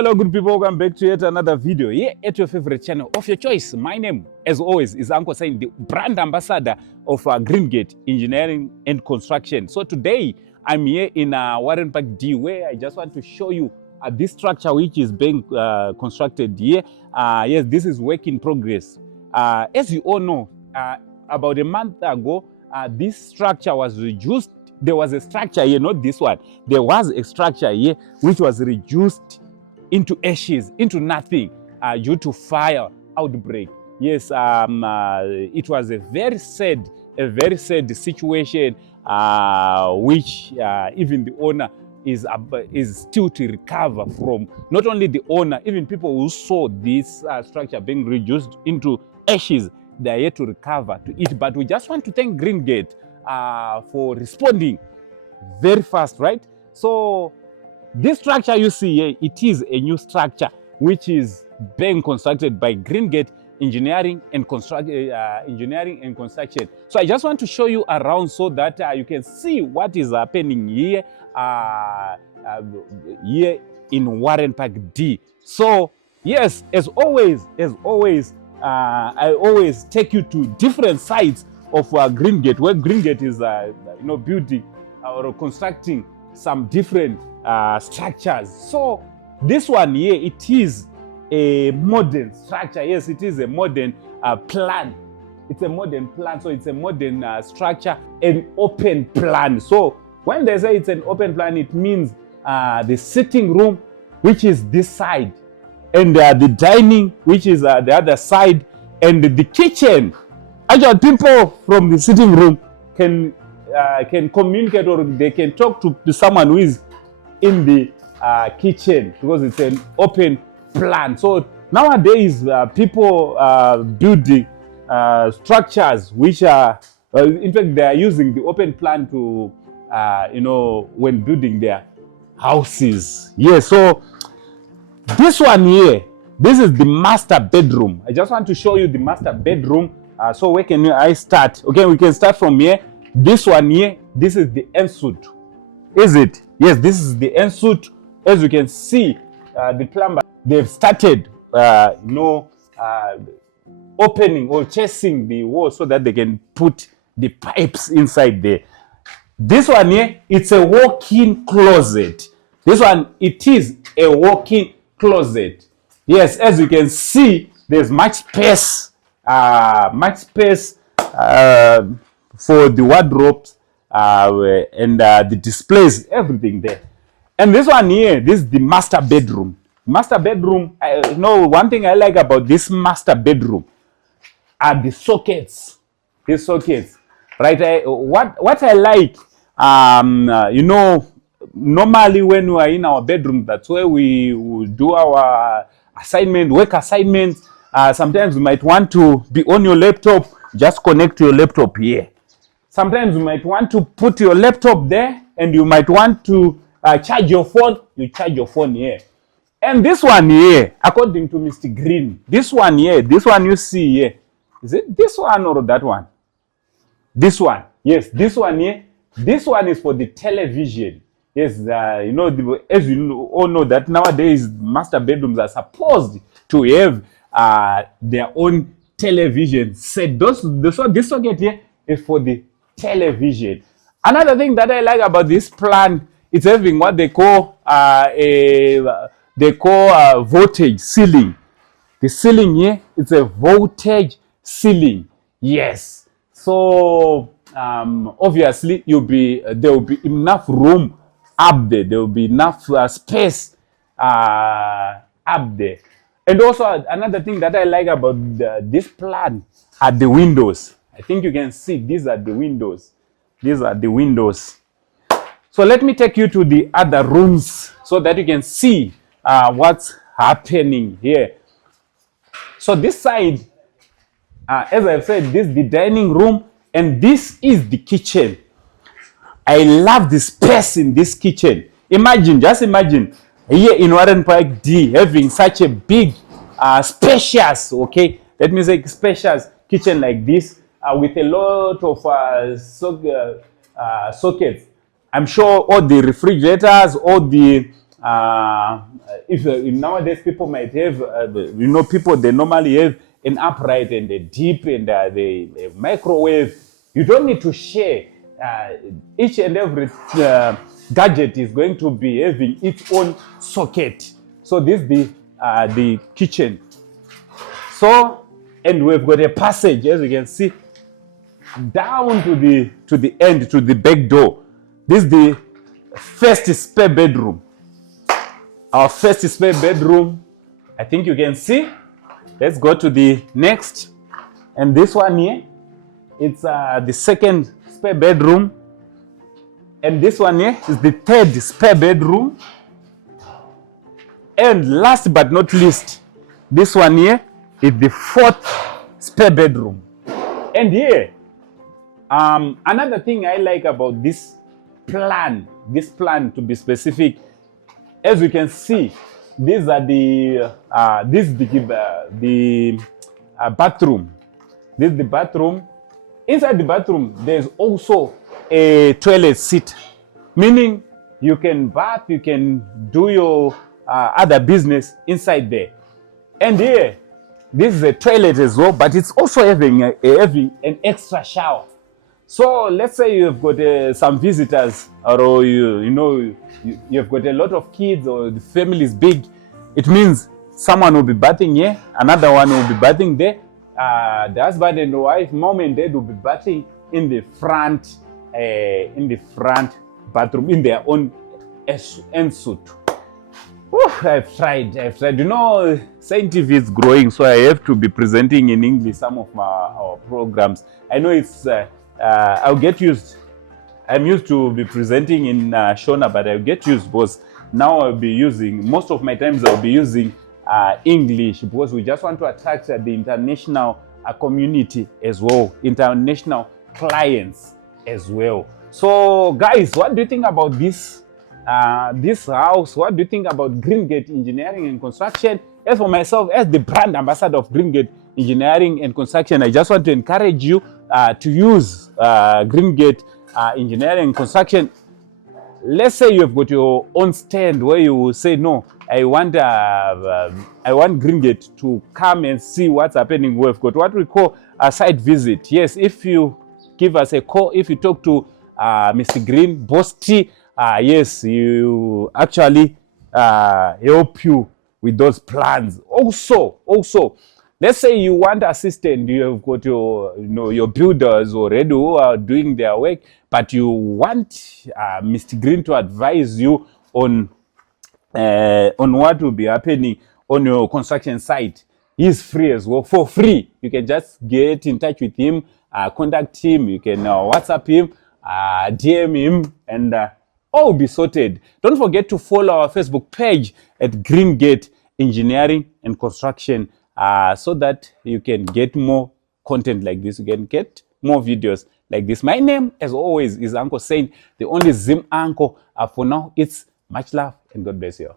Hello good people, welcome back to yet another video here at your favorite channel of your choice. My name, as always, is Uncle Sain, the brand ambassador of Greengate Engineering and Construction. So today, I'm here in Warren Park D, where I just want to show you this structure which is being constructed here. Yes, this is work in progress. As you all know, about a month ago, this structure was reduced. There was a structure here, not this one. There was a structure here which was reduced into ashes, into nothing, due to fire outbreak. Yes, it was a very sad situation, which even the owner is still to recover from. Not only the owner, even people who saw this structure being reduced into ashes, they are yet to recover to it. But we just want to thank Greengate for responding very fast, right? So this structure you see here, it is a new structure which is being constructed by Greengate Engineering and Construction. So I just want to show you around so that you can see what is happening here, here in Warren Park D. So yes, as always, I always take you to different sides of Greengate, where Greengate is, building or constructing some different structures. So this one here, it is a modern structure. Yes, it is a modern plan. It's a modern plan, so it's a modern structure, an open plan. So when they say it's an open plan, it means the sitting room, which is this side, and the dining, which is the other side, and the kitchen. Actually, people from the sitting room can communicate, or they can talk to someone who is in the kitchen, because it's an open plan. So nowadays, people building structures which are, in fact, they are using the open plan to, when building their houses. Yeah, so this one here, this is the master bedroom. I just want to show you the master bedroom. So where can I start? Okay, we can start from here. This one here, this is the ensuite. Is it? Yes, this is the ensuite. As you can see, the plumber, they've started, opening or chasing the wall so that they can put the pipes inside there. This one here, it's a walk-in closet. This one, it is a walk-in closet. Yes, as you can see, there's much space. For the wardrobes and the displays, everything there. And this one here, this is the master bedroom. Master bedroom, one thing I like about this master bedroom are the sockets. These sockets, right? What I like, normally when we are in our bedroom, that's where we do our work assignments. Sometimes you might want to be on your laptop, just connect your laptop here. Sometimes you might want to put your laptop there, and you might want to charge your phone, you charge your phone here. And this one here, according to Mr. Green, this one here, this one you see here, is it this one or that one? This one, yes, this one here, this one is for the television. Yes, as you all know that nowadays master bedrooms are supposed to have their own television set. This socket here is for the television. Another thing that I like about this plan, it's having what they call voltage ceiling. The ceiling here, it's a voltage ceiling. Yes. So obviously there will be enough room up there. There will be enough space up there. And also another thing that I like about this plan are the windows. I think you can see these are the windows. These are the windows. So let me take you to the other rooms so that you can see what's happening here. So this side, as I've said, this is the dining room, and this is the kitchen. I love the space in this kitchen. Just imagine here in Warren Park D having such a big, spacious, okay, let me say spacious kitchen like this, with a lot of sockets. I'm sure all the refrigerators, all the if nowadays people might have, people, they normally have an upright and a deep and the microwave. You don't need to share. Each and every gadget is going to be having its own socket. So this is the kitchen. So, and we've got a passage, as you can see, down to the end, to the back door. This is the first spare bedroom. Our first spare bedroom, I think you can see. Let's go to the next. And this one here, it's the second spare bedroom. And this one here is the third spare bedroom. And last but not least, this one here is the fourth spare bedroom. And here, another thing I like about this plan to be specific, as you can see, these are the bathroom. This is the bathroom. Inside the bathroom, there's also a toilet seat, meaning you can bath, you can do your other business inside there. And here, this is a toilet as well, but it's also having an extra shower. So let's say you've got some visitors, or you've got a lot of kids, or the family is big. It means someone will be bathing here, another one will be bathing there. The husband and the wife, mom and dad, will be bathing in the front bathroom in their own ensuite. I've tried. Saint TV is growing, so I have to be presenting in English some of our programs. I know it's. I'll get used. I'm used to be presenting in Shona, but I'll get used because now I'll be using, most of my times I'll be using English, because we just want to attract the international community as well, international clients as well. So guys, what do you think about this house? What do you think about Greengate Engineering and Construction? As for myself, as the brand ambassador of Greengate Engineering and Construction, I just want to encourage you to use Greengate Engineering and Construction. Let's say you've got your own stand where you say, no, I want Greengate to come and see what's happening. We've got what we call a site visit. Yes, if you give us a call, if you talk to Mr. Green, Boss T, yes, you actually help you with those plans. Also, let's say you want assistance, you have got your builders already who are doing their work, but you want Mr. Green to advise you on what will be happening on your construction site. He's free as well, for free. You can just get in touch with him, contact him, you can WhatsApp him, DM him, and all will be sorted. Don't forget to follow our Facebook page at Greengate Engineering and Construction, so that you can get more content like this. You can get more videos like this. My name, as always, is Uncle Saint, the only Zim uncle. For now, it's much love and God bless you.